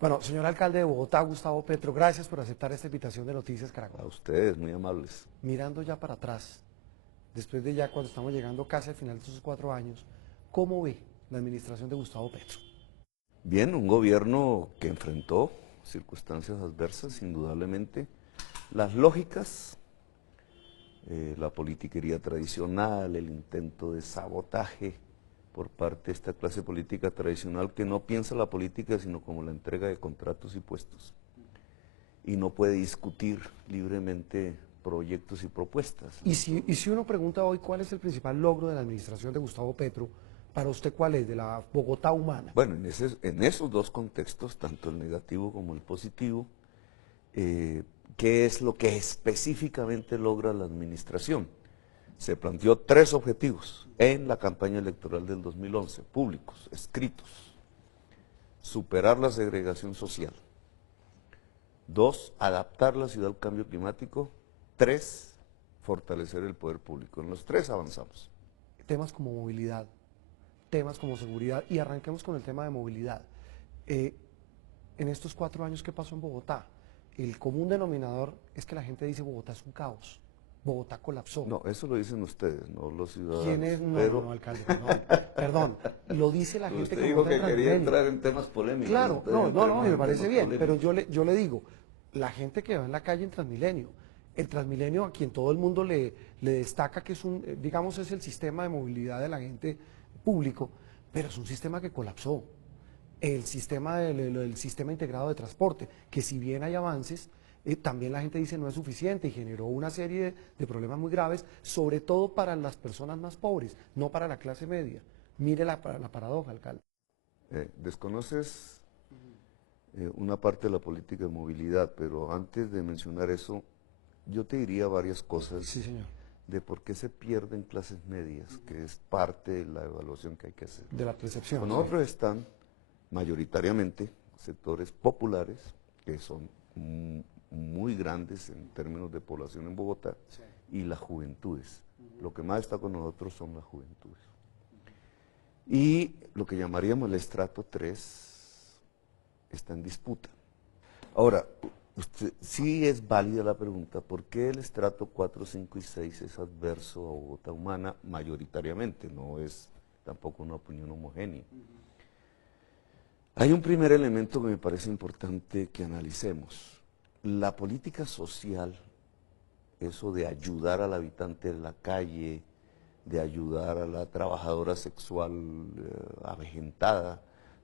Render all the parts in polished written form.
Bueno, señor alcalde de Bogotá, Gustavo Petro, gracias por aceptar esta invitación de Noticias A Caracol. ustedes, muy amables. Mirando ya para atrás, después de ya cuando estamos llegando casi al final de estos 4 años, ¿cómo ve la administración de Gustavo Petro? Bien, un gobierno que enfrentó circunstancias adversas, indudablemente. Las lógicas, la politiquería tradicional, el intento de sabotaje por parte de esta clase política tradicional que no piensa la política sino como la entrega de contratos y puestos. Y no puede discutir libremente proyectos y propuestas. Y si uno pregunta hoy cuál es el principal logro de la administración de Gustavo Petro, para usted cuál es, de la Bogotá humana. Bueno, en esos dos contextos, tanto el negativo como el positivo, ¿qué es lo que específicamente logra la administración? Se planteó 3 objetivos en la campaña electoral del 2011, públicos, escritos. Superar la segregación social. 2, adaptar la ciudad al cambio climático. 3, fortalecer el poder público. En los 3 avanzamos. Temas como movilidad, temas como seguridad, y arranquemos con el tema de movilidad. En estos 4 años, ¿qué pasó en Bogotá? El común denominador es que la gente dice Bogotá es un caos, Bogotá colapsó. No, eso lo dicen ustedes, no los ciudadanos. ¿Quién es? No, pero... no, alcalde, perdón, perdón, lo dice la gente Usted que dijo monta que en quería Transmilenio. entrar en temas polémicos. Claro, no, me parece bien, polémicos. pero yo le digo, la gente que va en la calle en Transmilenio, el Transmilenio a quien todo el mundo le destaca que es digamos, es el sistema de movilidad de la gente público, pero es un sistema que colapsó. El sistema del sistema integrado de transporte, que si bien hay avances, también la gente dice no es suficiente y generó una serie de problemas muy graves, sobre todo para las personas más pobres, no para la clase media. Mire la paradoja, alcalde. Desconoces una parte de la política de movilidad, pero antes de mencionar eso, yo te diría varias cosas. Sí, señor. De por qué se pierden clases medias, que es parte de la evaluación que hay que hacer. De la percepción. Con sí. otros están mayoritariamente sectores populares, que son muy grandes en términos de población en Bogotá, sí, y las juventudes. Lo que más está con nosotros son las juventudes. Y lo que llamaríamos el estrato 3 está en disputa. Ahora, sí es válida la pregunta, ¿por qué el estrato 4, 5 y 6 es adverso a Bogotá humana mayoritariamente? No es tampoco una opinión homogénea. Hay un primer elemento que me parece importante que analicemos. La política social, eso de ayudar al habitante de la calle, de ayudar a la trabajadora sexual avejentada,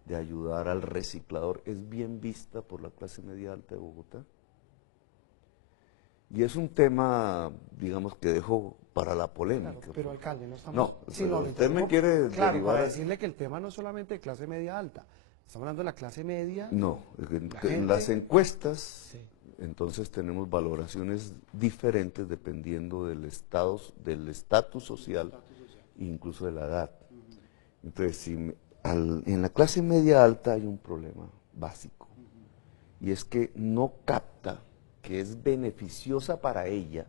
de ayudar al reciclador, es bien vista por la clase media alta de Bogotá. Y es un tema, digamos, que dejo para la polémica. Claro, pero alcalde, no estamos... No, sí, pero no, usted me quiere claro, derivar... para decirle que el tema no es solamente de clase media alta, estamos hablando de la clase media... No, gente... en las encuestas, sí, entonces tenemos valoraciones diferentes dependiendo del estatus social, incluso de la edad. Entonces, si en la clase media alta hay un problema básico, y es que no capta que es beneficiosa para ella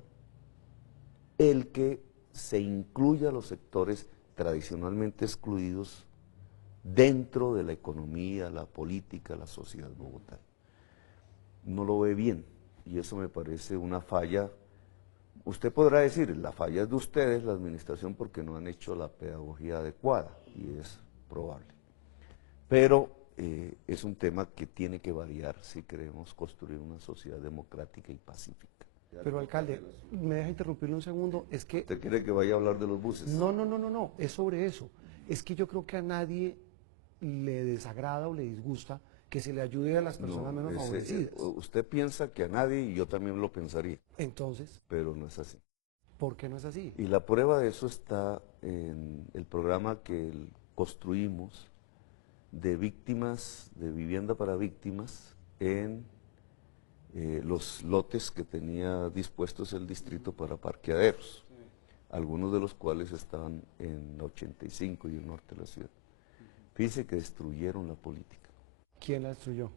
el que se incluya a los sectores tradicionalmente excluidos dentro de la economía, la política, la sociedad bogotana. No lo ve bien, y eso me parece una falla. Usted podrá decir, la falla es de ustedes, la administración, porque no han hecho la pedagogía adecuada, y es probable. Pero es un tema que tiene que variar si queremos construir una sociedad democrática y pacífica. Pero alcalde, me deja interrumpirle un segundo, es que... ¿Usted quiere que vaya a hablar de los buses? No, es sobre eso. Es que yo creo que a nadie le desagrada o le disgusta que se le ayude a las personas menos favorecidas. Usted piensa que a nadie, y yo también lo pensaría. Entonces, pero no es así. ¿por qué no es así? Y la prueba de eso está en el programa que construimos de víctimas, de vivienda para víctimas, en los lotes que tenía dispuestos el distrito para parqueaderos, algunos de los cuales estaban en 85 y el norte de la ciudad. Fíjese que destruyeron la política. ¿Quién la destruyó?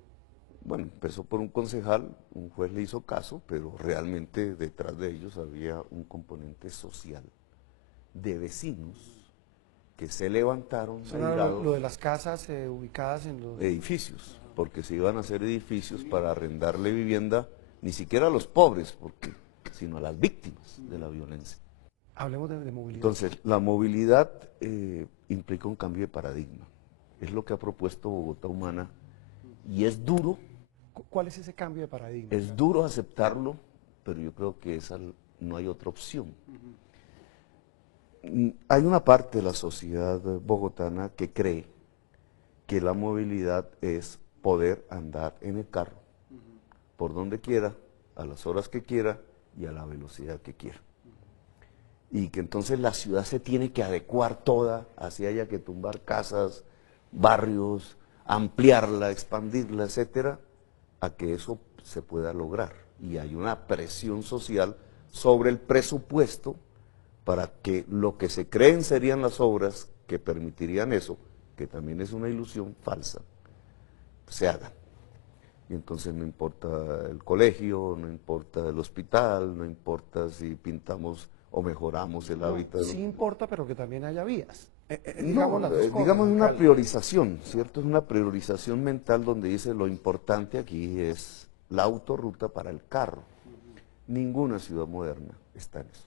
Bueno, empezó por un concejal, un juez le hizo caso, pero realmente detrás de ellos había un componente social, de vecinos que se levantaron Lo de las casas ubicadas en los... edificios, porque se iban a hacer edificios para arrendarle vivienda, ni siquiera a los pobres, sino a las víctimas de la violencia. Hablemos de movilidad. Entonces, la movilidad implica un cambio de paradigma. Es lo que ha propuesto Bogotá Humana y es duro. ¿Cuál es ese cambio de paradigma? Es duro aceptarlo, pero yo creo que no hay otra opción. Hay una parte de la sociedad bogotana que cree que la movilidad es poder andar en el carro, por donde quiera, a las horas que quiera y a la velocidad que quiera. Y que entonces la ciudad se tiene que adecuar toda, así haya que tumbar casas, barrios, ampliarla, expandirla, etcétera, a que eso se pueda lograr. Y hay una presión social sobre el presupuesto para que lo que se creen serían las obras que permitirían eso, que también es una ilusión falsa, se hagan. Y entonces no importa el colegio, no importa el hospital, no importa si pintamos o mejoramos el hábitat. Sí importa, pero que también haya vías. Digamos, las dos cosas, digamos una alcalde. priorización, ¿cierto? Es una priorización mental donde dice lo importante aquí es la autorruta para el carro. Ninguna ciudad moderna está en eso.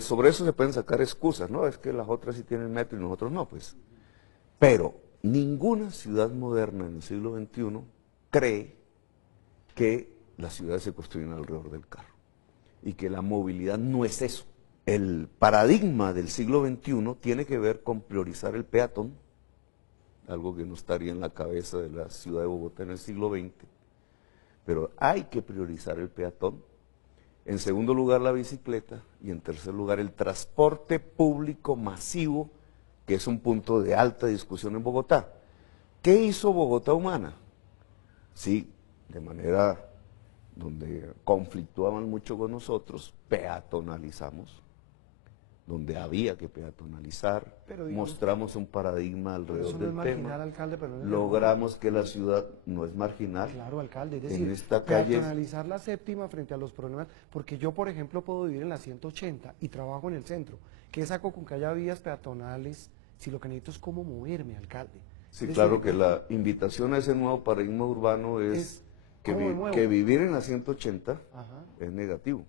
Sobre eso se pueden sacar excusas, ¿no? Es que las otras sí tienen metro y nosotros no, pues. Pero ninguna ciudad moderna en el siglo XXI cree que las ciudades se construyen alrededor del carro y que la movilidad no es eso. El paradigma del siglo XXI tiene que ver con priorizar el peatón, algo que no estaría en la cabeza de la ciudad de Bogotá en el siglo XX, pero hay que priorizar el peatón. En segundo lugar, la bicicleta, y en tercer lugar, el transporte público masivo, que es un punto de alta discusión en Bogotá. ¿Qué hizo Bogotá Humana? Sí, de manera donde conflictuaban mucho con nosotros, peatonalizamos, donde había que peatonalizar, Pero digamos, mostramos un paradigma alrededor eso no del es marginal, tema, alcalde, pero no es logramos que la ciudad no es marginal. Claro, alcalde, es En decir, esta calle peatonalizar la séptima frente a los problemas, porque yo, por ejemplo, puedo vivir en la 180 y trabajo en el centro. ¿Qué saco con que haya vías peatonales si lo que necesito es cómo moverme, alcalde? Sí, Es claro decir, que la invitación a ese nuevo paradigma urbano es ¿cómo me muevo? que vivir en la 180 Ajá. es negativo.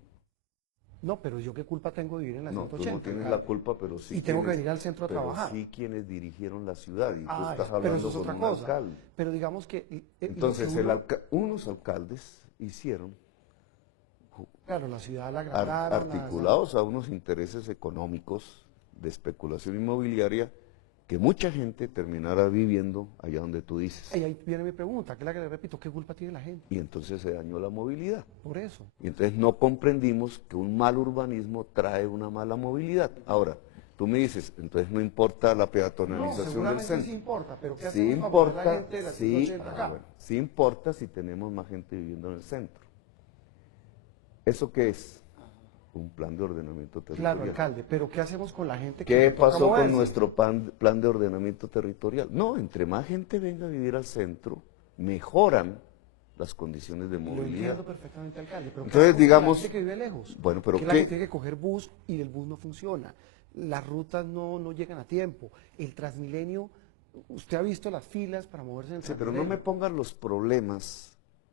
No, pero yo qué culpa tengo de vivir en la No, tú 180, no tienes alcalde? la culpa, pero sí Y tengo que venir al centro a trabajar. sí quienes dirigieron la ciudad, y tú Ah, estás pero hablando eso es con otra un cosa. alcalde. Pero digamos que... Entonces, lo que unos alcaldes hicieron, claro, la ciudad la agradaron. articulados a unos intereses económicos de especulación inmobiliaria, que mucha gente terminara viviendo allá donde tú dices. Y ahí viene mi pregunta, que es la que le repito, ¿qué culpa tiene la gente? Y entonces se dañó la movilidad. Por eso. Y entonces no comprendimos que un mal urbanismo trae una mala movilidad. Ahora, tú me dices, entonces no importa la No, peatonalización del seguramente centro. sí importa, pero ¿qué Sí hacemos para poner la importa, gente de la sí, 180 acá? bueno, sí importa si tenemos más gente viviendo en el centro. ¿Eso qué es? Un plan de ordenamiento territorial. Claro, alcalde, pero ¿qué hacemos con la gente que ¿Qué le toca pasó con moverse? nuestro plan de ordenamiento territorial? No, entre más gente venga a vivir al centro, mejoran las condiciones de Lo movilidad. entiendo perfectamente, alcalde, pero ¿qué Entonces, hacemos con digamos, la gente que vive lejos? bueno, pero que es la que ¿qué? tiene que coger bus y el bus no funciona. Las rutas no llegan a tiempo. El Transmilenio, usted ha visto las filas para moverse en el Sí, pero Transmilenio. no me pongan los problemas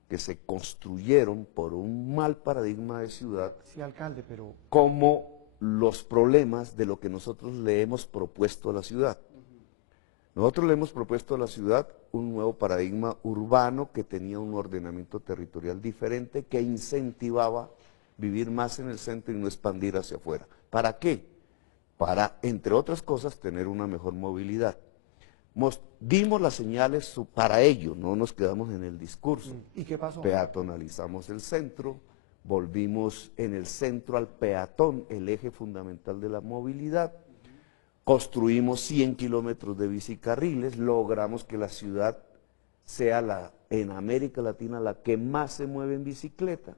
que se construyeron por un mal paradigma de ciudad Sí, alcalde, pero... como los problemas de lo que nosotros le hemos propuesto a la ciudad. Nosotros le hemos propuesto a la ciudad un nuevo paradigma urbano que tenía un ordenamiento territorial diferente, que incentivaba vivir más en el centro y no expandir hacia afuera. ¿Para qué? Para, entre otras cosas, tener una mejor movilidad. Dimos las señales para ello, no nos quedamos en el discurso. ¿Y qué pasó? Peatonalizamos el centro, volvimos en el centro al peatón, el eje fundamental de la movilidad, construimos 100 kilómetros de bicicarriles, logramos que la ciudad sea en América Latina la que más se mueve en bicicleta.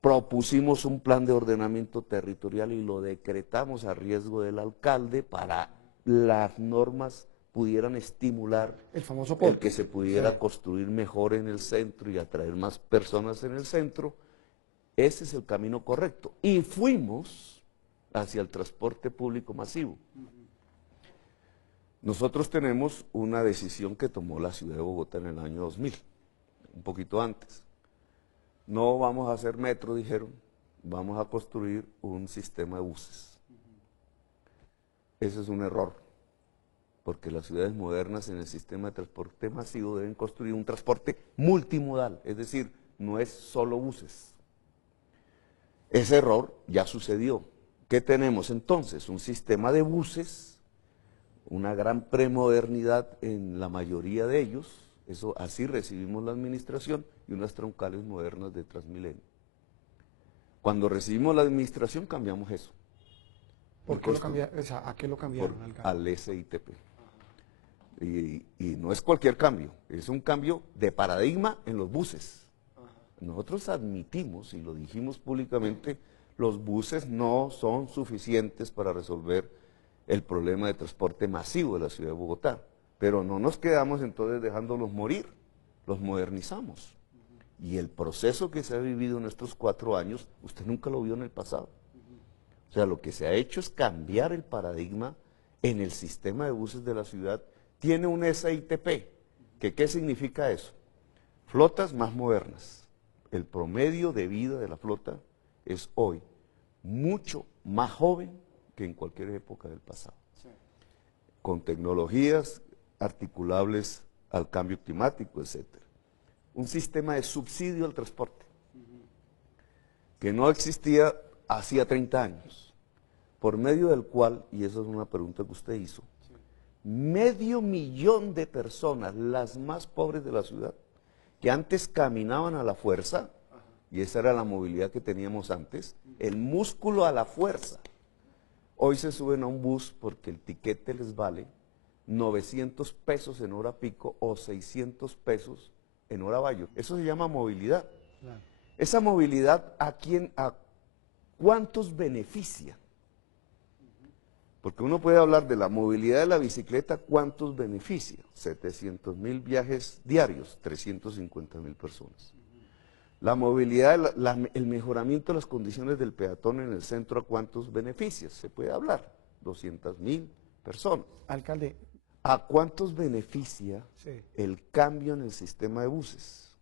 Propusimos un plan de ordenamiento territorial y lo decretamos a riesgo del alcalde para las normas pudieran estimular El famoso el que se pudiera Sí. construir mejor en el centro y atraer más personas en el centro. Ese es el camino correcto. Y fuimos hacia el transporte público masivo. Nosotros tenemos una decisión que tomó la ciudad de Bogotá en el año 2000, un poquito antes. No vamos a hacer metro, dijeron, vamos a construir un sistema de buses. Ese es un error, porque las ciudades modernas en el sistema de transporte masivo deben construir un transporte multimodal, es decir, no es solo buses. Ese error ya sucedió. ¿Qué tenemos entonces? Un sistema de buses, una gran premodernidad en la mayoría de ellos, eso así recibimos la administración, y unas troncales modernas de Transmilenio. Cuando recibimos la administración cambiamos eso. ¿Por qué lo cambiaron? O sea, ¿a qué lo cambiaron, alcalde? Al SITP. Y no es cualquier cambio, es un cambio de paradigma en los buses. Nosotros admitimos, y lo dijimos públicamente, los buses no son suficientes para resolver el problema de transporte masivo de la ciudad de Bogotá. Pero no nos quedamos entonces dejándolos morir, los modernizamos. Y el proceso que se ha vivido en estos 4 años, usted nunca lo vio en el pasado. O sea, lo que se ha hecho es cambiar el paradigma en el sistema de buses de la ciudad. Tiene un SITP, que ¿qué significa eso? Flotas más modernas. El promedio de vida de la flota es hoy mucho más joven que en cualquier época del pasado. Sí. Con tecnologías articulables al cambio climático, etc. Un sistema de subsidio al transporte, que no existía hacía 30 años, por medio del cual, y esa es una pregunta que usted hizo, sí, 500.000 de personas, las más pobres de la ciudad, que antes caminaban a la fuerza, y esa era la movilidad que teníamos antes, el músculo a la fuerza. Hoy se suben a un bus porque el tiquete les vale 900 pesos en hora pico o 600 pesos en hora bayo. Eso se llama movilidad. Claro. Esa movilidad, ¿a cuántos beneficia? Porque uno puede hablar de la movilidad de la bicicleta, ¿cuántos beneficia? 700.000 viajes diarios, 350.000 personas. La movilidad, el mejoramiento de las condiciones del peatón en el centro, ¿a cuántos beneficia? Se puede hablar, 200.000 personas. Alcalde. ¿A cuántos beneficia el cambio en el sistema de buses?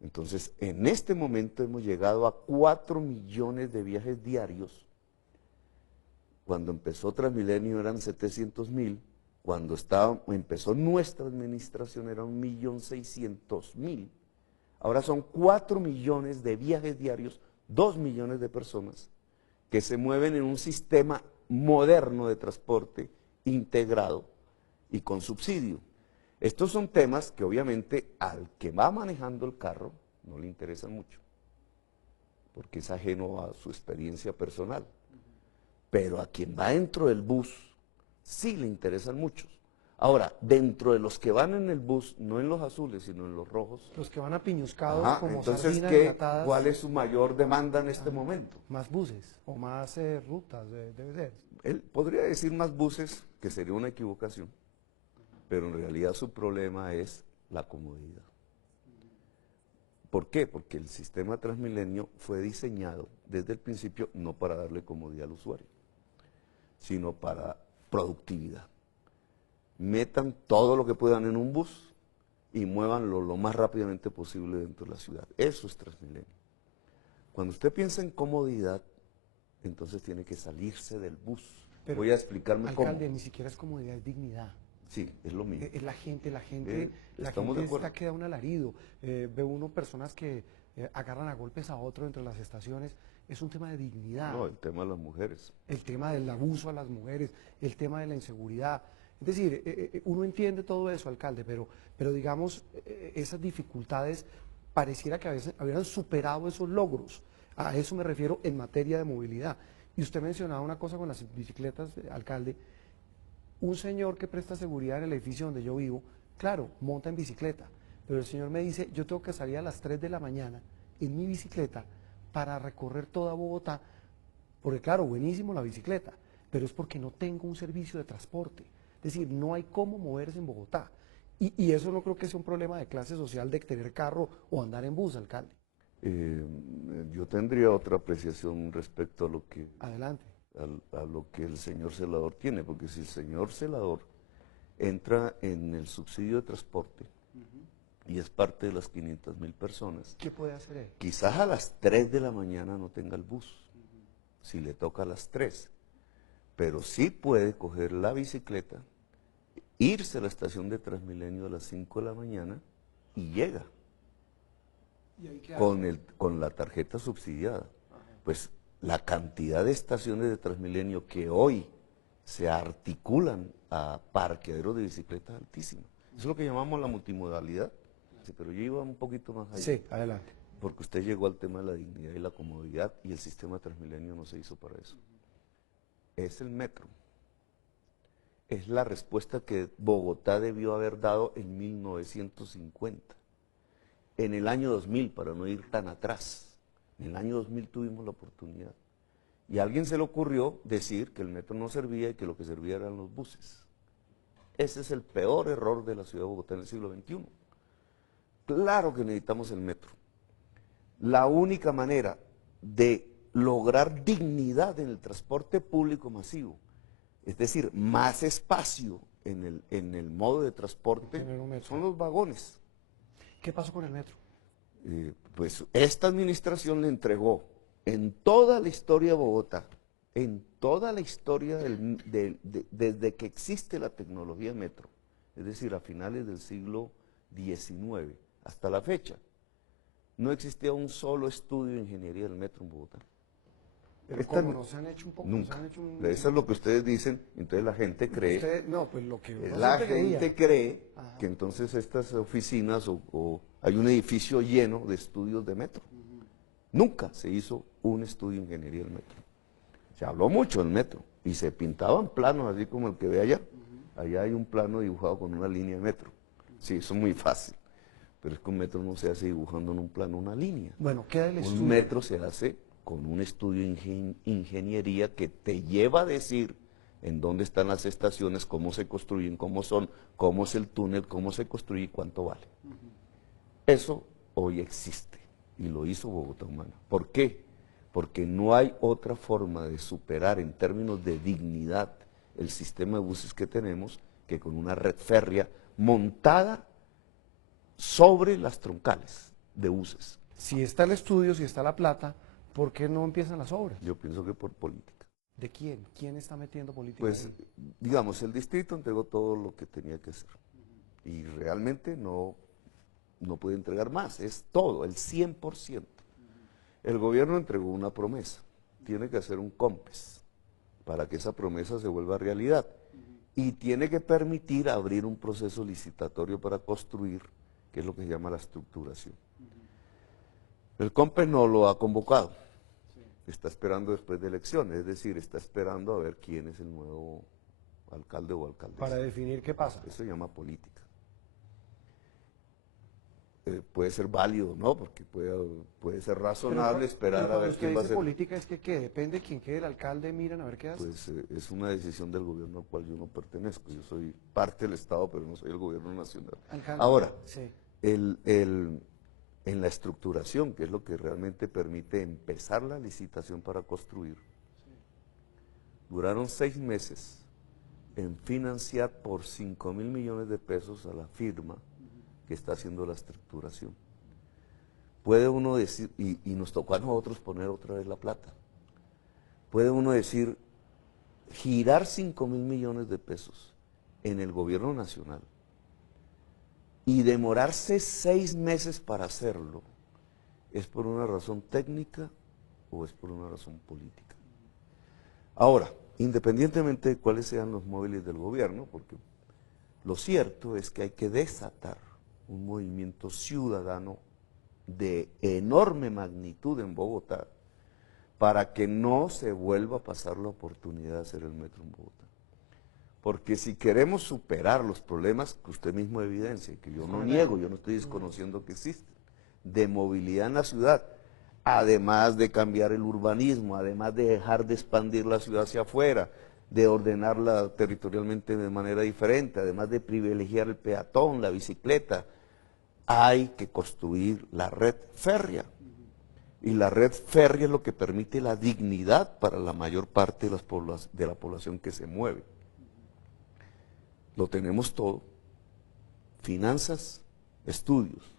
Entonces, en este momento hemos llegado a 4 millones de viajes diarios. Cuando empezó Transmilenio eran 700.000, cuando empezó nuestra administración eran 1.600.000. Ahora son 4 millones de viajes diarios, 2 millones de personas que se mueven en un sistema moderno de transporte integrado y con subsidio. Estos son temas que obviamente al que va manejando el carro no le interesan mucho, porque es ajeno a su experiencia personal. Pero a quien va dentro del bus sí le interesan mucho. Ahora, dentro de los que van en el bus, no en los azules, sino en los rojos. Los que van apiñuscados como entonces, sardinas enlatadas. ¿cuál es su mayor demanda en este momento? Más buses o más rutas, debe ser. Él podría decir más buses, que sería una equivocación, pero en realidad su problema es la comodidad. ¿Por qué? Porque el sistema Transmilenio fue diseñado desde el principio no para darle comodidad al usuario, sino para productividad. Metan todo lo que puedan en un bus y muévanlo lo más rápidamente posible dentro de la ciudad. Eso es Transmilenio. Cuando usted piensa en comodidad, entonces tiene que salirse del bus. Pero, voy a explicarme cómo. Alcalde, ni siquiera es comodidad, es dignidad. Sí, es lo mismo. Es la gente está que da un alarido. Ve uno personas que agarran a golpes a otro entre las estaciones. Es un tema de dignidad. No, el tema de las mujeres. El tema del abuso a las mujeres, el tema de la inseguridad. Es decir, uno entiende todo eso, alcalde, pero digamos, esas dificultades pareciera que a veces habían superado esos logros. A eso me refiero en materia de movilidad. Y usted mencionaba una cosa con las bicicletas, alcalde. Un señor que presta seguridad en el edificio donde yo vivo, claro, monta en bicicleta, pero el señor me dice, yo tengo que salir a las 3 de la mañana en mi bicicleta para recorrer toda Bogotá, porque claro, buenísimo la bicicleta, pero es porque no tengo un servicio de transporte. Es decir, no hay cómo moverse en Bogotá. Y eso no creo que sea un problema de clase social de tener carro o andar en bus, alcalde. Yo tendría otra apreciación respecto a lo que... Adelante. a lo que el señor celador tiene, porque si el señor celador entra en el subsidio de transporte y es parte de las 500.000 personas, ¿Qué puede hacer él? quizás a las 3 de la mañana no tenga el bus, si le toca a las 3, pero sí puede coger la bicicleta, irse a la estación de Transmilenio a las 5 de la mañana y llega ¿Y ahí qué hace? con la tarjeta subsidiada. Pues la cantidad de estaciones de Transmilenio que hoy se articulan a parqueaderos de bicicletas es altísima. Eso es lo que llamamos la multimodalidad. Sí, pero yo iba un poquito más allá. Sí, adelante. Porque usted llegó al tema de la dignidad y la comodidad y el sistema Transmilenio no se hizo para eso. Es el metro. Es la respuesta que Bogotá debió haber dado en 1950. En el año 2000, para no ir tan atrás, en el año 2000 tuvimos la oportunidad. Y a alguien se le ocurrió decir que el metro no servía y que lo que servía eran los buses. Ese es el peor error de la ciudad de Bogotá en el siglo XXI. Claro que necesitamos el metro. La única manera de lograr dignidad en el transporte público masivo, es decir, más espacio en el modo de transporte, Tener un metro. son los vagones. ¿Qué pasó con el metro? Pues esta administración le entregó en toda la historia de Bogotá, en toda la historia desde que existe la tecnología metro, es decir, a finales del siglo XIX hasta la fecha, no existía un solo estudio de ingeniería del metro en Bogotá. Pero ¿cómo no se han hecho un poco? Nunca. ¿Se han hecho Eso es lo que ustedes dicen, entonces la gente cree. No, pues lo que uno La siempre creía. gente cree Ajá. que entonces estas oficinas o hay un edificio lleno de estudios de metro. Nunca se hizo un estudio de ingeniería del metro. Se habló mucho del metro y se pintaban planos así como el que ve allá. Allá hay un plano dibujado con una línea de metro. Sí, eso es muy fácil. Pero es que un metro no se hace dibujando en un plano una línea. Bueno, queda el estudio. Un metro se hace con un estudio de ingeniería que te lleva a decir en dónde están las estaciones, cómo se construyen, cómo son, cómo es el túnel, cómo se construye y cuánto vale. Eso hoy existe y lo hizo Bogotá Humana. ¿Por qué? Porque no hay otra forma de superar en términos de dignidad el sistema de buses que tenemos que con una red férrea montada sobre las troncales de buses. Si está el estudio, si está la plata, ¿por qué no empiezan las obras? Yo pienso que por política. ¿De quién? ¿Quién está metiendo política Pues, ahí? digamos, el distrito entregó todo lo que tenía que hacer. Y realmente no puede entregar más, es todo, el 100%. El gobierno entregó una promesa, tiene que hacer un COMPES para que esa promesa se vuelva realidad. Y tiene que permitir abrir un proceso licitatorio para construir, que es lo que se llama la estructuración. El COMPES no lo ha convocado, está esperando después de elecciones, es decir, está esperando a ver quién es el nuevo alcalde o alcaldesa. Para definir qué pasa. Eso se llama política. Puede ser válido, ¿no? Porque puede ser razonable esperar a ver quién va a ser. ser. Política es que depende de quién quede el alcalde, miran a ver qué hace. Pues es una decisión del gobierno al cual yo no pertenezco. Yo soy parte del Estado, pero no soy el gobierno nacional. Alcalde, Ahora, sí. en la estructuración, que es lo que realmente permite empezar la licitación para construir, duraron 6 meses en financiar por 5.000 millones de pesos a la firma que está haciendo la estructuración. Puede uno decir, y nos tocó a nosotros poner otra vez la plata, puede uno decir, girar 5.000 millones de pesos en el gobierno nacional y demorarse 6 meses para hacerlo, ¿es por una razón técnica o es por una razón política? Ahora, independientemente de cuáles sean los móviles del gobierno, porque lo cierto es que hay que desatar un movimiento ciudadano de enorme magnitud en Bogotá para que no se vuelva a pasar la oportunidad de hacer el metro en Bogotá. Porque si queremos superar los problemas que usted mismo evidencia, y que yo no niego, yo no estoy desconociendo que existen, de movilidad en la ciudad, además de cambiar el urbanismo, además de dejar de expandir la ciudad hacia afuera, de ordenarla territorialmente de manera diferente, además de privilegiar el peatón, la bicicleta, hay que construir la red férrea. Y la red férrea es lo que permite la dignidad para la mayor parte de la población que se mueve. Lo tenemos todo, finanzas, estudios,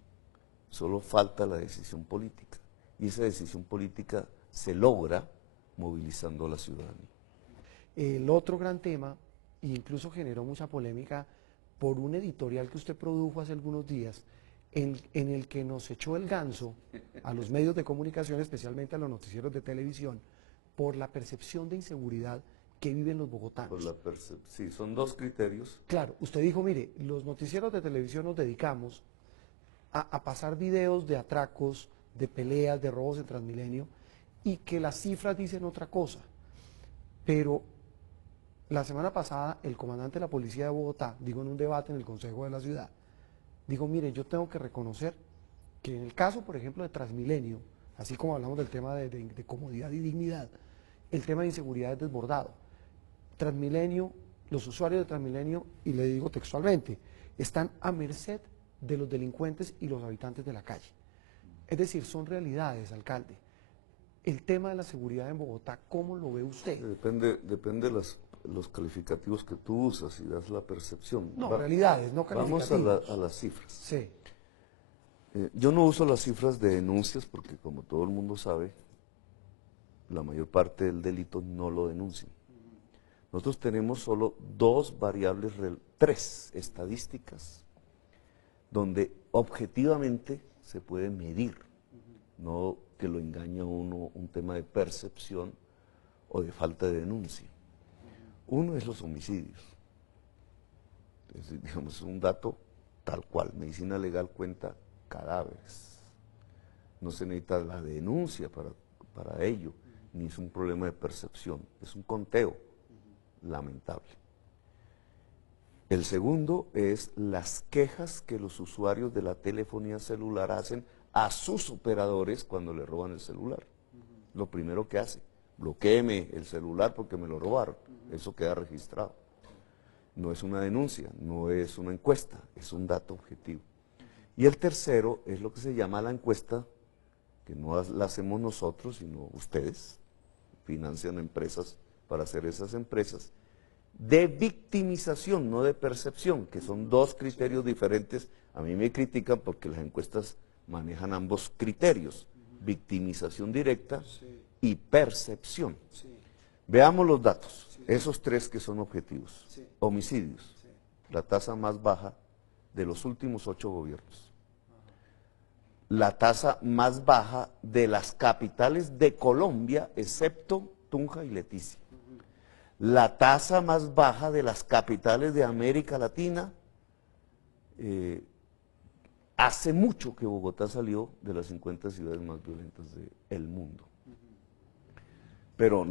solo falta la decisión política. Y esa decisión política se logra movilizando a la ciudadanía. El otro gran tema, e incluso generó mucha polémica por un editorial que usted produjo hace algunos días, en el que nos echó el ganso a los medios de comunicación, especialmente a los noticieros de televisión, por la percepción de inseguridad que viven los bogotanos. Sí, son dos criterios. Claro, usted dijo, mire, los noticieros de televisión nos dedicamos a pasar videos de atracos, de peleas, de robos en Transmilenio, y que las cifras dicen otra cosa. Pero la semana pasada el comandante de la policía de Bogotá, digo en un debate en el Consejo de la Ciudad, dijo, mire, yo tengo que reconocer que en el caso, por ejemplo, de Transmilenio, así como hablamos del tema de comodidad y dignidad, el tema de inseguridad es desbordado. Transmilenio, los usuarios de Transmilenio, y le digo textualmente, están a merced de los delincuentes y los habitantes de la calle. Es decir, son realidades, alcalde. El tema de la seguridad en Bogotá, ¿cómo lo ve usted? Depende de los calificativos que tú usas y das la percepción. No, realidades, no calificativos. Vamos a las cifras. Sí. Yo no uso las cifras de denuncias porque, como todo el mundo sabe, la mayor parte del delito no lo denuncian. Nosotros tenemos solo tres estadísticas donde objetivamente se puede medir, no que lo engaña a uno un tema de percepción o de falta de denuncia. Uno es los homicidios. Entonces, digamos, es un dato tal cual. Medicina legal cuenta cadáveres. No se necesita la denuncia para ello, ni es un problema de percepción, es un conteo lamentable. El segundo es las quejas que los usuarios de la telefonía celular hacen a sus operadores cuando le roban el celular. Lo primero que hace, bloquéeme el celular porque me lo robaron. Eso queda registrado. No es una denuncia, no es una encuesta, es un dato objetivo. Y el tercero es lo que se llama la encuesta, que no la hacemos nosotros, sino ustedes, financian empresas para hacer esas empresas, de victimización, no de percepción, que son dos criterios diferentes. A mí me critican porque las encuestas manejan ambos criterios, victimización directa y percepción. Veamos los datos, esos tres que son objetivos. Homicidios, la tasa más baja de los últimos 8 gobiernos. La tasa más baja de las capitales de Colombia, excepto Tunja y Leticia. La tasa más baja de las capitales de América Latina. Hace mucho que Bogotá salió de las 50 ciudades más violentas del mundo. Pero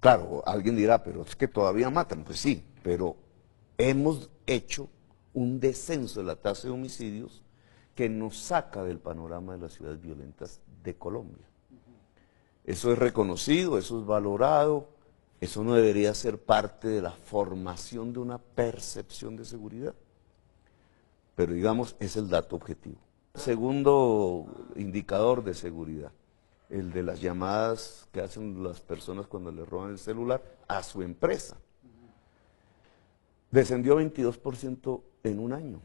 claro, alguien dirá, pero es que todavía matan. Pues sí, pero hemos hecho un descenso de la tasa de homicidios que nos saca del panorama de las ciudades violentas de Colombia. Eso es reconocido, eso es valorado, eso no debería ser parte de la formación de una percepción de seguridad. Pero digamos, es el dato objetivo. Segundo indicador de seguridad, el de las llamadas que hacen las personas cuando le roban el celular a su empresa. Descendió 22% en un año.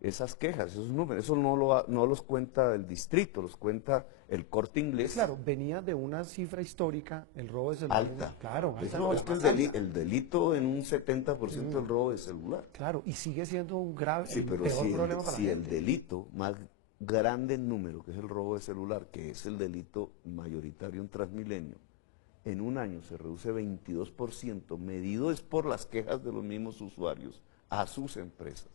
Esas quejas, esos números, eso no los cuenta el distrito, los cuenta el Corte Inglés. Claro, venía de una cifra histórica, el robo de celular. Alta. Claro, alta. Eso, es que el delito en un 70% del robo de celular. Claro, y sigue siendo un grave, sí, pero peor problema para la gente. Si el delito más grande en número, que es el robo de celular, que es el delito mayoritario en Transmilenio, en un año se reduce 22%, medido es por las quejas de los mismos usuarios a sus empresas.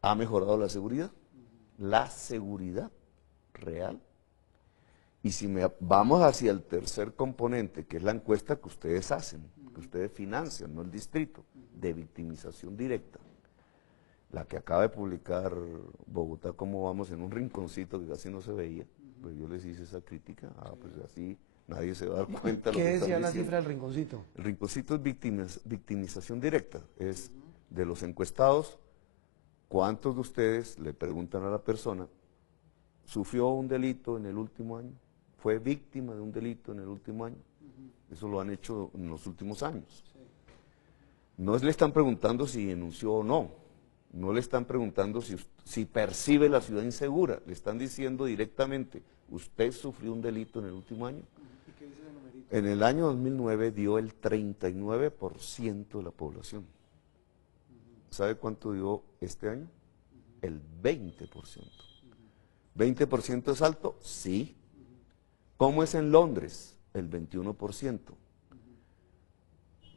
¿Ha mejorado la seguridad? La seguridad real. Y si vamos hacia el tercer componente, que es la encuesta que ustedes hacen, que ustedes financian, no el distrito, de victimización directa, la que acaba de publicar Bogotá, cómo vamos, en un rinconcito que casi no se veía, pues yo les hice esa crítica, pues así nadie se va a dar cuenta de lo que ¿Qué decía la diciendo. cifra del rinconcito? El rinconcito es victimización directa, es de los encuestados. ¿Cuántos de ustedes le preguntan a la persona sufrió un delito en el último año, fue víctima de un delito en el último año. Eso lo han hecho en los últimos años. No le están preguntando si denunció o no, no le están preguntando si percibe la ciudad insegura, le están diciendo directamente, ¿usted sufrió un delito en el último año? ¿Y qué dice ese numerito? En el año 2009 dio el 39% de la población. ¿Sabe cuánto dio este año? El 20%. ¿20% es alto? Sí. ¿Cómo es en Londres? El 21%.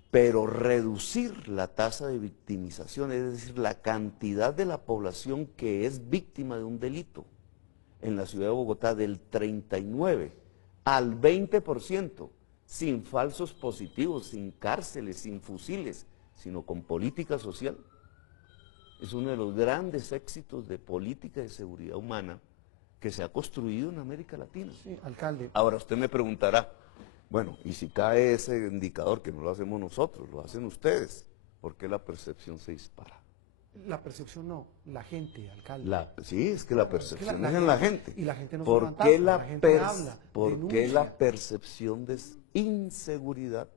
Pero reducir la tasa de victimización, es decir, la cantidad de la población que es víctima de un delito en la ciudad de Bogotá del 39 al 20%, sin falsos positivos, sin cárceles, sin fusiles, sino con política social, es uno de los grandes éxitos de política de seguridad humana que se ha construido en América Latina. Sí, alcalde. Ahora usted me preguntará, bueno, y si cae ese indicador, que no lo hacemos nosotros, lo hacen ustedes, ¿por qué la percepción se dispara? La percepción no, la gente, alcalde. Sí, es que la percepción es en la gente. Y la gente no ¿Por son qué fantasmas, la, la gente habla, ¿por qué denuncia. la percepción de inseguridad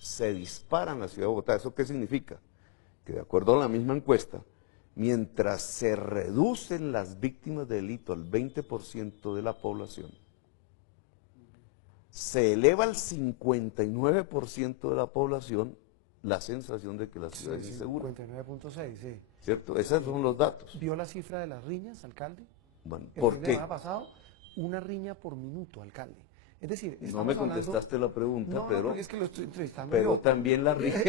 se dispara en la ciudad de Bogotá? ¿Eso qué significa? Que de acuerdo a la misma encuesta, mientras se reducen las víctimas de delito al 20% de la población, se eleva al 59% de la población la sensación de que la ciudad es insegura. 59.6, sí. ¿Cierto? Esos son los datos. ¿Vio la cifra de las riñas, alcalde? Bueno, El ¿por fin de qué? semana pasado, una riña por minuto, alcalde. Es decir, No me contestaste la pregunta, no, pero, porque es que lo estoy entrevistando pero yo. también las riñas,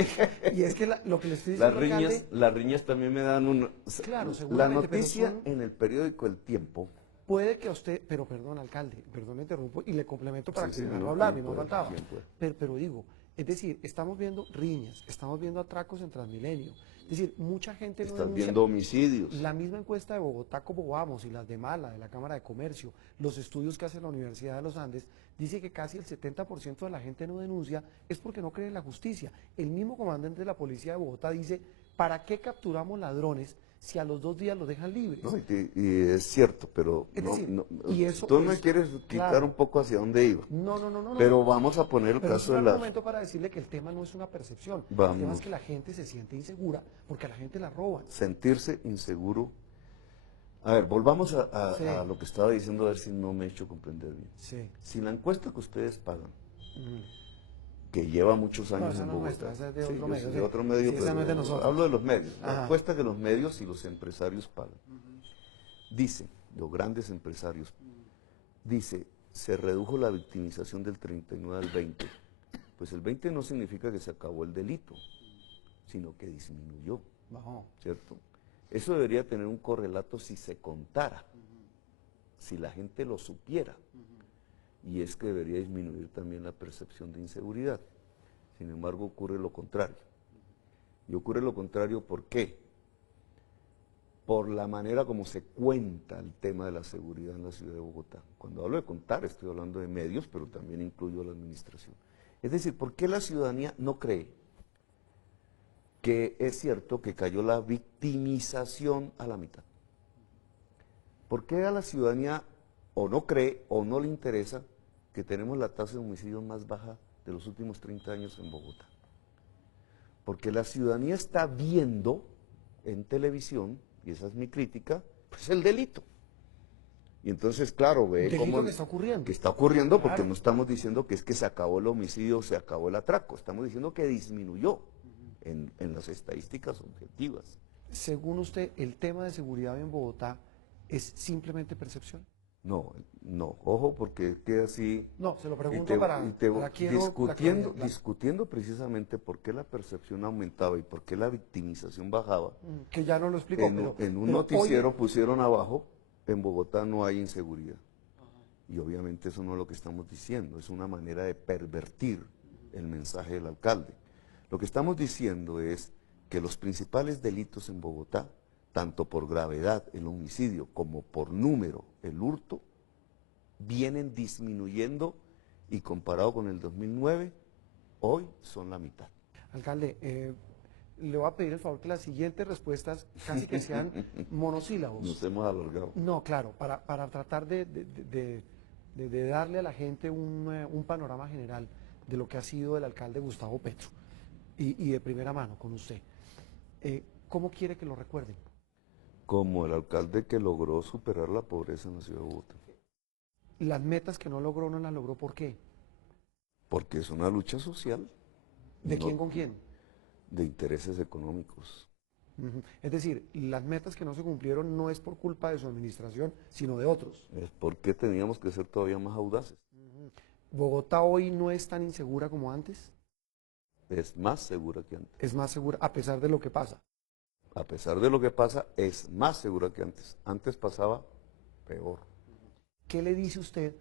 Y es que lo que le estoy diciendo, alcalde, las riñas también me dan un... Claro, La seguramente, pero noticia son- en el periódico El Tiempo, puede que a usted, pero perdón, alcalde, perdón, me interrumpo y le complemento para Sí, que sí, me no, a hablar, bien y no puede, faltaba. bien puede. Pero digo, es decir, estamos viendo riñas, estamos viendo atracos en Transmilenio. Es decir, mucha gente no estás denuncia. viendo homicidios. La misma encuesta de Bogotá, como vamos, y las de Mala, de la Cámara de Comercio, los estudios que hace la Universidad de los Andes, dice que casi el 70% de la gente no denuncia, es porque no cree en la justicia. El mismo comandante de la policía de Bogotá dice, ¿para qué capturamos ladrones si a los 2 días los dejan libres? No, y es cierto, pero Es no, decir, no, y eso tú me es- quieres quitar claro. un poco hacia dónde iba. No. Pero vamos a poner el Pero es caso un de las... argumento para decirle que el tema no es una percepción. El Vamos. tema es que la gente se siente insegura porque a la gente la roban. Sentirse inseguro. A ver, volvamos Sí. a lo que estaba diciendo, a ver si no me he hecho comprender bien. Sí. Si la encuesta que ustedes pagan, Ujú. que lleva muchos No, años esa en no es Bogotá. nuestra, esa es de Sí, otro yo medio, sé, sí. de otro medio, Sí, esa no es de nosotros. hablo de los medios. La Ajá. encuesta que los medios y los empresarios pagan. Dice, los grandes empresarios, dice, se redujo la victimización del 39 al 20. Pues el 20 no significa que se acabó el delito, sino que disminuyó, Bajó. ¿cierto? Eso debería tener un correlato si se contara, si la gente lo supiera. Y es que debería disminuir también la percepción de inseguridad. Sin embargo, ocurre lo contrario. Y ocurre lo contrario, ¿por qué? Por la manera como se cuenta el tema de la seguridad en la ciudad de Bogotá. Cuando hablo de contar, estoy hablando de medios, pero también incluyo a la administración. Es decir, ¿por qué la ciudadanía no cree que es cierto que cayó la victimización a la mitad? ¿Por qué a la ciudadanía o no cree o no le interesa que tenemos la tasa de homicidios más baja de los últimos 30 años en Bogotá? Porque la ciudadanía está viendo en televisión, y esa es mi crítica, pues el delito. Y entonces, claro, ve Delito cómo... que está ocurriendo. Que está ocurriendo porque Claro. no estamos diciendo que es que se acabó el homicidio, se acabó el atraco, estamos diciendo que disminuyó en las estadísticas objetivas. Según usted, ¿el tema de seguridad en Bogotá es simplemente percepción? No, ojo, porque queda así... No, se lo y pregunto para quiero la claridad. discutiendo precisamente por qué la percepción aumentaba y por qué la victimización bajaba. Que ya no lo explicó, En un pero noticiero pusieron abajo, en Bogotá no hay inseguridad. Y obviamente eso no es lo que estamos diciendo, es una manera de pervertir el mensaje del alcalde. Lo que estamos diciendo es que los principales delitos en Bogotá, tanto por gravedad, el homicidio, como por número, el hurto, vienen disminuyendo y comparado con el 2009, hoy son la mitad. alcalde, le voy a pedir el favor que las siguientes respuestas casi que sean monosílabos. Nos hemos alargado. No, claro, para tratar de darle a la gente un panorama general de lo que ha sido el alcalde Gustavo Petro y de primera mano con usted. ¿Cómo quiere que lo recuerden? Como el alcalde que logró superar la pobreza en la ciudad de Bogotá. Las metas que no logró, no las logró, ¿por qué? Porque es una lucha social. ¿De no quién con quién? De intereses económicos. Ujú. Es decir, las metas que no se cumplieron no es por culpa de su administración, sino de otros. Es porque teníamos que ser todavía más audaces. ¿Bogotá hoy no es tan insegura como antes? Es más segura que antes. Es más segura a pesar de lo que pasa. A pesar de lo que pasa, es más segura que antes. Antes pasaba peor. ¿Qué le dice usted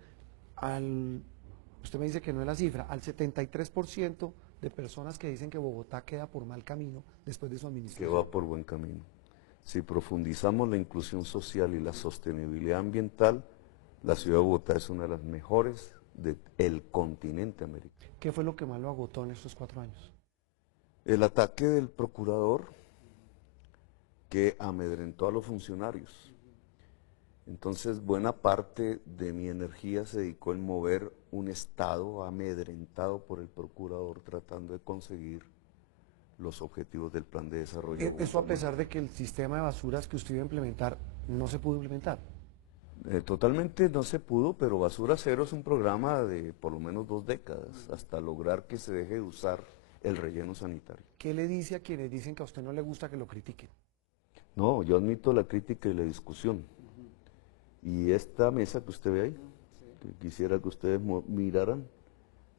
usted me dice que no es la cifra, al 73% de personas que dicen que Bogotá queda por mal camino después de su Que administración? va por buen camino. Si profundizamos la inclusión social y la sostenibilidad ambiental, la ciudad de Bogotá es una de las mejores del continente americano. ¿Qué fue lo que más lo agotó en estos 4 años? El ataque del procurador que amedrentó a los funcionarios. Entonces, buena parte de mi energía se dedicó en mover un Estado amedrentado por el procurador tratando de conseguir los objetivos del plan de desarrollo. Eso a pesar de que el sistema de basuras que usted iba a implementar no se pudo implementar. Totalmente no se pudo, pero Basura Cero es un programa de por lo menos 2 décadas, hasta lograr que se deje de usar el relleno sanitario. ¿Qué le dice a quienes dicen que a usted no le gusta que lo critiquen? No, yo admito la crítica y la discusión. Y esta mesa que usted ve ahí, que quisiera que ustedes miraran,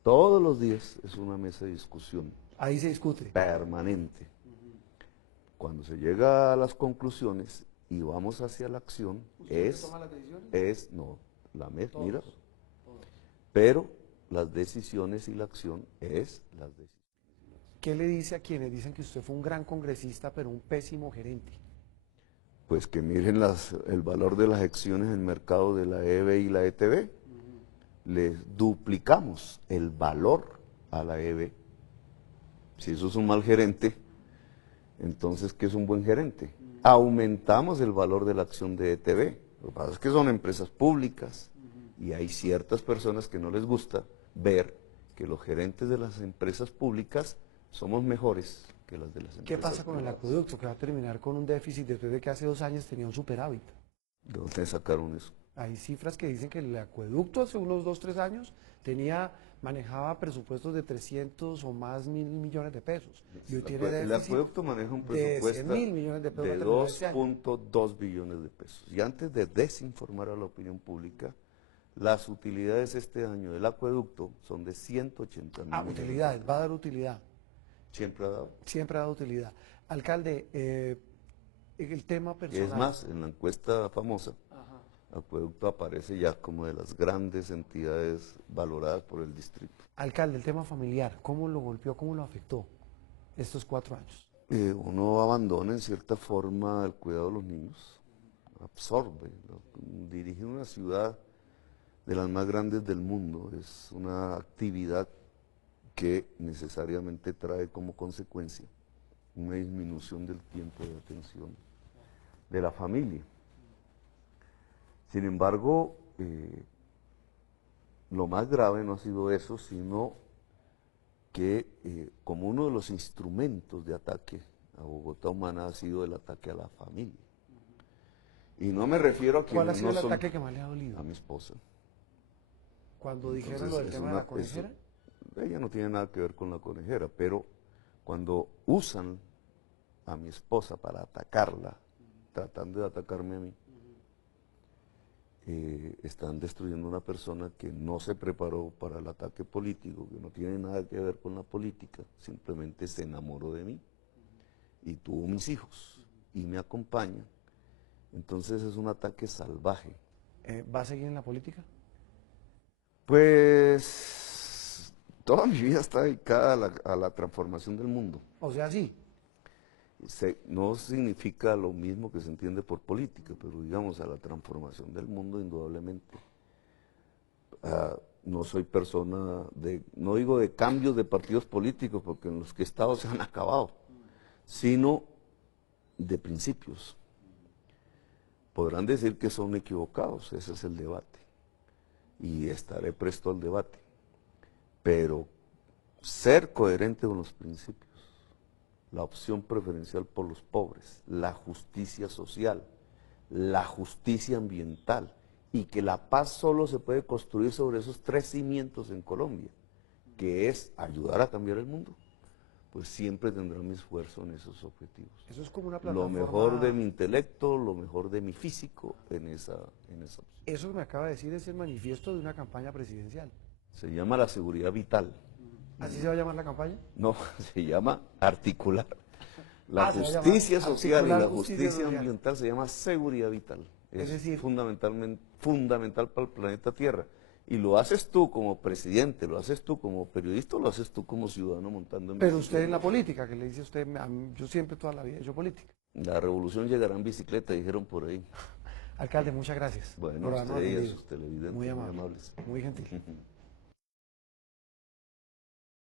todos los días es una mesa de discusión Ahí se discute. permanente. Cuando se llega a las conclusiones y vamos hacia la acción, ¿Toma las decisiones? no, Todos. mira, pero las decisiones y la acción es las decisiones. ¿Qué le dice a quienes dicen que usted fue un gran congresista pero un pésimo gerente? Pues que miren el valor de las acciones en el mercado de la EB y la ETB. Les duplicamos el valor a la EB. Si eso es un mal gerente, entonces, ¿qué es un buen gerente? Aumentamos el valor de la acción de ETB. Lo que pasa es que son empresas públicas y hay ciertas personas que no les gusta ver que los gerentes de las empresas públicas somos mejores que las de las empresas ¿Qué pasa con el privadas. acueducto que va a terminar con un déficit después de que hace 2 años tenía un superávit? ¿De dónde sacaron eso? Hay cifras que dicen que el acueducto hace unos 2, 3 años manejaba presupuestos de 300 o más mil millones de pesos. Y hoy tiene El déficit acueducto maneja un de presupuesto 100.000 millones de pesos. de va a terminar este año. 2.2 billones de pesos. Y antes de desinformar a la opinión pública, las utilidades este año del acueducto son de 180 mil millones. Utilidades, va a dar utilidad. Siempre ha dado. Siempre ha dado utilidad. Alcalde, el tema personal. Es más, en la encuesta famosa, acueducto aparece ya como de las grandes entidades valoradas por el distrito. Alcalde, el tema familiar, ¿cómo lo golpeó, cómo lo afectó estos 4 años? Uno abandona en cierta forma el cuidado de los niños, absorbe. Dirigir una ciudad de las más grandes del mundo es una actividad que necesariamente trae como consecuencia una disminución del tiempo de atención de la familia. Sin embargo, lo más grave no ha sido eso, sino que como uno de los instrumentos de ataque a Bogotá Humana ha sido el ataque a la familia. Y no me refiero a quienes ¿Cuál ha sido no el son ataque que más le ha dolido? a mi esposa. Cuando dijeron Entonces, lo del es tema de una- la conejera. Ella no tiene nada que ver con la conejera, pero cuando usan a mi esposa para atacarla, tratando de atacarme a mí, están destruyendo una persona que no se preparó para el ataque político, que no tiene nada que ver con la política, simplemente se enamoró de mí y tuvo mis hijos y me acompaña. Entonces es un ataque salvaje. ¿Va a seguir en la política? Pues toda mi vida está dedicada a la transformación del mundo. O sea, sí. No significa lo mismo que se entiende por política, pero digamos a la transformación del mundo indudablemente. No soy persona no digo de cambios de partidos políticos, porque en los que he estado se han acabado. sino de principios. Podrán decir que son equivocados, ese es el debate, y estaré presto al debate, pero ser coherente con los principios, la opción preferencial por los pobres, la justicia social, la justicia ambiental, y que la paz solo se puede construir sobre esos tres cimientos en Colombia, que es ayudar a cambiar el mundo, pues siempre tendré mi esfuerzo en esos objetivos. Eso es como una Lo plataforma... mejor de mi intelecto, lo mejor de mi físico en esa opción. Eso que me acaba de decir es el manifiesto de una campaña presidencial. Se llama la seguridad vital. ¿Así se va a llamar la campaña? No, se llama articular. La Se va a llamar justicia social y articular la justicia justicia social. ambiental se llama seguridad vital. Es decir, fundamental para el planeta Tierra. Y lo haces tú como presidente, lo haces tú como periodista, lo haces tú como ciudadano montando en pero bicicleta. usted en la política, que le dice usted, yo siempre toda la vida he hecho política. La revolución llegará en bicicleta, dijeron por ahí. Alcalde, muchas gracias. Bueno, por habernos usted y a atendido. sus televidentes Muy muy amable, amables. muy gentil.